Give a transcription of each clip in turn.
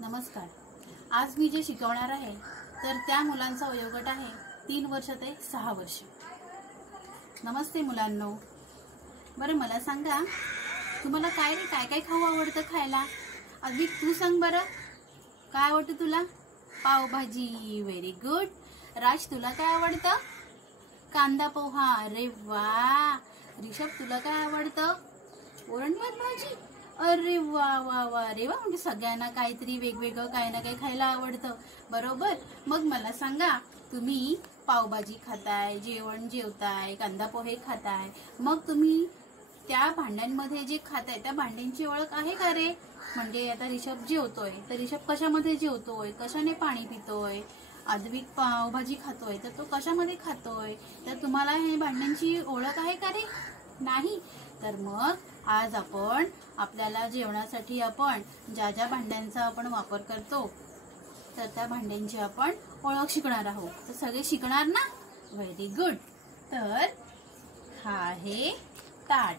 नमस्कार. आज मी जे शिकवणार आहे तर त्या मुलांचा वयोगट आहे 3 वर्ष ते 6 वर्ष. नमस्ते मुलांनो. बरं मला सांगा, तुम्हाला काय काय खाऊ आवडतं खायला? अद्विक तू सांग बरं, काय आवडतं तुला? पावभाजी. Very good. राज तुला काय आवडतं? कांदा पोहा. अरे वा. ऋषभ तुला काय आवडतं? वरण भात भाजी. अरे वा वा वा. अरे वा. म्हणजे सगळ्यांना काहीतरी वेगवेगळं काही ना काही खायला आवडतं, बरोबर. मग मला सांगा, तुम्ही पावभाजी खाताय, जेवताय, कांदा पोहे खाताय, मग तुम्ही त्या भांड्यांमध्ये जे खाताय त्या भांड्यांची ओळख आहे का रे? म्हणजे आता ऋषभ जेवतोय तर ऋषभ कशामध्ये जेवतोय, कशाने पाणी पितोय? अद्विक पावभाजी खातोय तर तो कशामध्ये खातोय? तर तुम्हाला हे भांड्यांची ओळख आहे का रे? नाही. तर मग आज आपण आपल्याला जेवणासाठी आपण ज्या ज्या भांड्यांचा आपण वापर करतो तर त्या भांड्यांची आपण ओळख शिकणार आहोत. तर सगळे शिकणार ना? Very good. तर हा आहे ताट.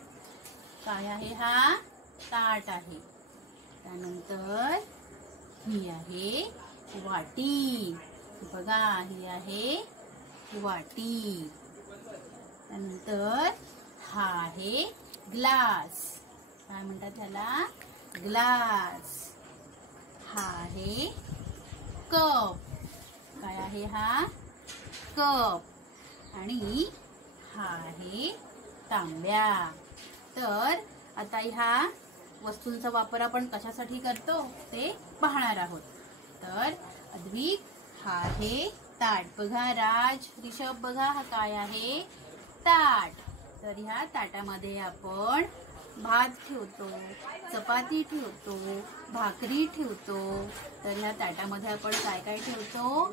काय आहे हा? ताट आहे. त्यानंतर ही आहे वाटी. बघा, ही आहे वाटी. त्यानंतर हा आहे ग्लास. काय म्हणतात त्याला? ग्लास. हा आहे कप. काय आहे हा? कप. आणि हा आहे तांब्या. तर आता ह्या वस्तूंचा वापर आपण कशासाठी करतो ते पाहणार आहोत. तर अद्विक, हा आहे ताट. बघा राज, ऋषभ, बघा हा काय आहे? ताट. तर ह्या ताटामध्ये आपण भात ठेवतो, चपाती ठेवतो, भाकरी ठेवतो. तर ह्या ताटामध्ये आपण काय काय ठेवतो?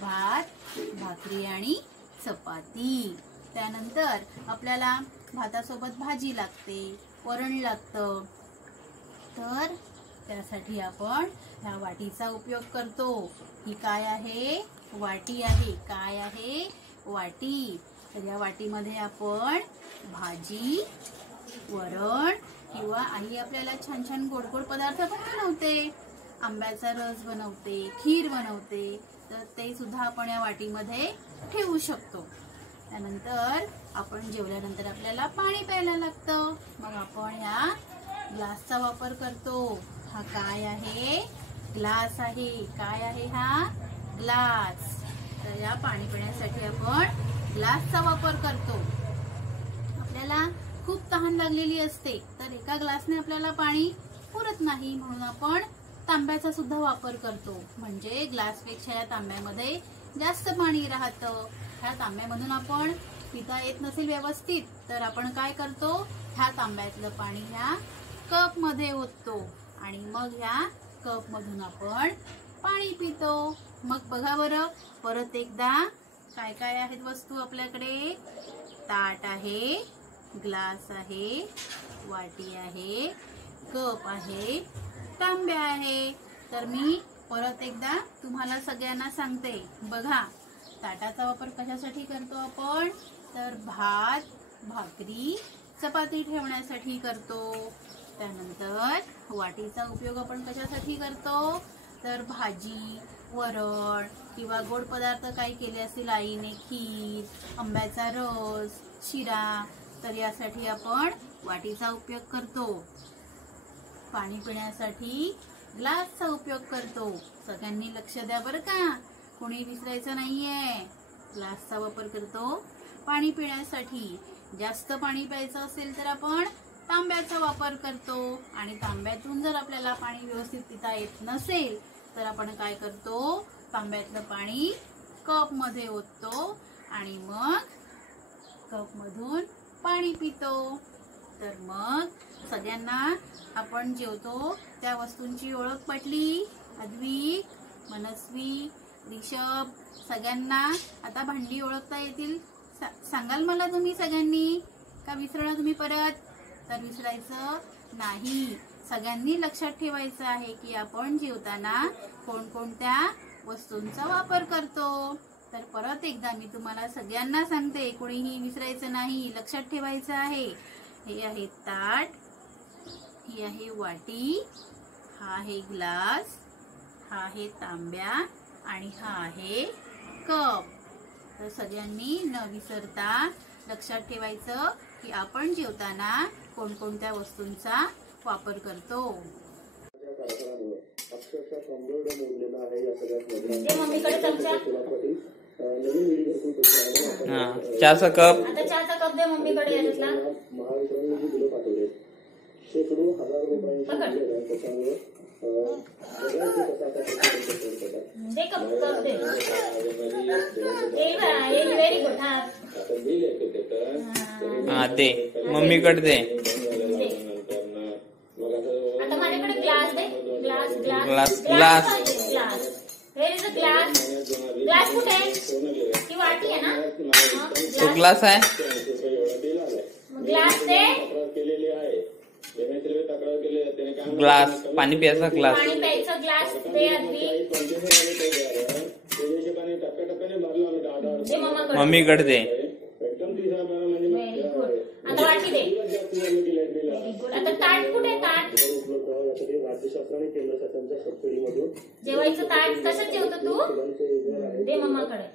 भात, भाकरी आणि चपाती. त्यानंतर आपल्याला भातासोबत भाजी लागते, वरण लागतं. तर त्यासाठी आपण ह्या वाटीचा उपयोग करतो. ही काय आहे? वाटी आहे. काय आहे? वाटी. तर या वाटीमध्ये आपण भाजी, वरण किंवा आई आपल्याला छान छान गोड गोड पदार्थ पण बनवते. आंब्याचा रस बनवते, खीर बनवते. तर ते सुद्धा आपण या वाटीमध्ये ठेवू शकतो. त्यानंतर आपण जेवल्यानंतर आपल्याला पाणी प्यायला लागतं. मग आपण ह्या ग्लासचा वापर करतो. हा काय आहे? ग्लास आहे. काय आहे हा? ग्लास. तर या पाणी पिण्यासाठी आपण ग्लासचा वापर करतो. आपल्याला खूप तहान लागलेली असते तर एका ग्लासने आपल्याला पाणी पुरत नाही, म्हणून आपण तांब्याचा सुद्धा वापर करतो. म्हणजे ग्लासपेक्षा या तांब्यामध्ये जास्त पाणी राहतं. ह्या तांब्यामधून आपण पिता येत नसेल व्यवस्थित तर आपण काय करतो? ह्या तांब्यातलं पाणी ह्या कप मध्ये ओततो आणि मग ह्या कप मधून आपण पाणी पितो. मग बघा बरं, परत एकदा काय काय आहेत वस्तू आपल्याकडे? ताट आहे, ग्लास आहे, वाटी आहे, कप आहे, तांब्या आहे. तर मी परत एकदा तुम्हाला सगळ्यांना सांगते. बघा, ताटाचा वापर कशासाठी करतो आपण? तर भात, भाकरी, चपाती ठेवण्यासाठी करतो. त्यानंतर वाटीचा उपयोग आपण कशासाठी करतो? तर भाजी, वरण किंवा गोड पदार्थ काही केले असतील आईने, खीर, आंब्याचा रस, शिरा, तर यासाठी आपण वाटीचा उपयोग करतो. पाणी पिण्यासाठी ग्लासचा उपयोग करतो. सगळ्यांनी लक्ष द्या बरं का, कोणी विसरायचं नाहीये. ग्लासचा वापर करतो पाणी पिण्यासाठी. जास्त पाणी प्यायचं असेल तर आपण तांब्याचा वापर करतो. आणि तांब्यातून जर आपल्याला पाणी व्यवस्थित पिता येत नसेल तर आपण काय करतो? तांब्यातलं पाणी कप मध्ये ओततो आणि मग कप मधून पाणी पितो. तर मग सगळ्यांना आपण जेवतो त्या वस्तूंची ओळख पटली? अद्विक, मनस्वी, ऋषभ, सगळ्यांना आता भांडी ओळखता येतील? सांगाल मला तुम्ही सगळ्यांनी? का विसरणार तुम्ही परत? तर विसरायचं नाही. सगळ्यांनी लक्षात ठेवायचं आहे की आपण जेवताना कोणकोणत्या वस्तूंचा वापर करतो. तर परत एकदा मी तुम्हाला सगळ्यांना सांगते, कोणीही विसरायचं नाही, लक्षात ठेवायचं आहे. हे आहे ताट, ही आहे वाटी, हा आहे ग्लास, हा आहे तांब्या आणि हा आहे कप. तर सगळ्यांनी न विसरता लक्षात ठेवायचं की आपण जेवताना कोणकोणत्या वस्तूंचा वापर करतो. चहाचा कप. आता चहाचा कप दे मम्मीकडे याच्यातला. दे कप दे. Very good. हा दे मम्मीकडे दे. आता माझ्याकडे ग्लास दे. Glass glass glass glass. Where is a glass. Glass कुठे आहे? ती वाटी आहे ना? तो ग्लास आहे. ग्लास दे. ग्लास पाणी प्यायचा ग्लास. पाणी प्यायचं ग्लास दे आधी. दे मम्माकडे. मम्मीकडे दे. Very good. आता वाटी दे. Very good. आता ताट कुठे? ताट जेवायचं ताट तसंच जेवतो तू. दे मम्माकडे.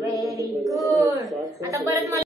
Very good. आता परत मला